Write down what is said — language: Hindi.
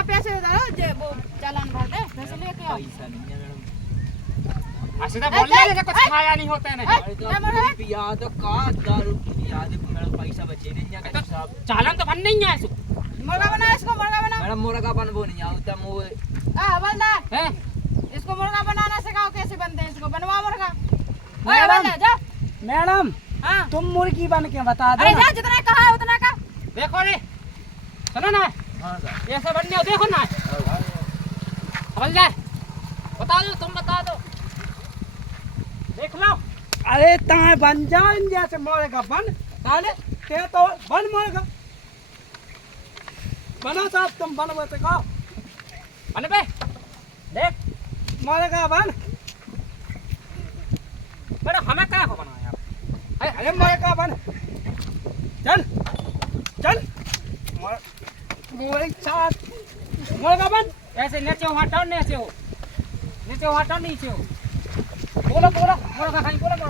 यहाँ पैसे दो जे वो चालान भर दे पैसे लेके आओ पैसा नहीं है मैडम ऐसे तो बोलने जैसे कुछ खाया नहीं होता है ना पिया तो का दारू पिया दे मैडम पैसा बचे नहीं है तो चालान तो बन नहीं है इसको मुर्गा बना इसको मुर्गा बना मैडम मुर्गा बन वो नहीं आता वो हवलदार हैं इसको मुर्गा बनाना सिखाओ कैसे बनते हैं इसको बनवा मुर्गा मैडम जा मैडम हाँ तुम मुर्गी बन के बता दो अरे ना। जा जितना कहा है उतना का देखो रे सुनो ना हां सर ऐसे बनने हो देखो ना हवलदार बता दो तुम बता दो देख लो अरे ताए बन जा इंडिया से मुर्गा बन ताले ते तो बन मुर्गा बना साहब तुम बन बस का अरे बे देख मुर्गा बन बड़ा हमें क्या को बनाया अरे मुर्गा बन चल चल मुर्गा बन ऐसे नीचे हो हटाओ नीचे हो नीचे हो हटाओ नीचे हो बोलो बोलो मुर्गा खाई बोलो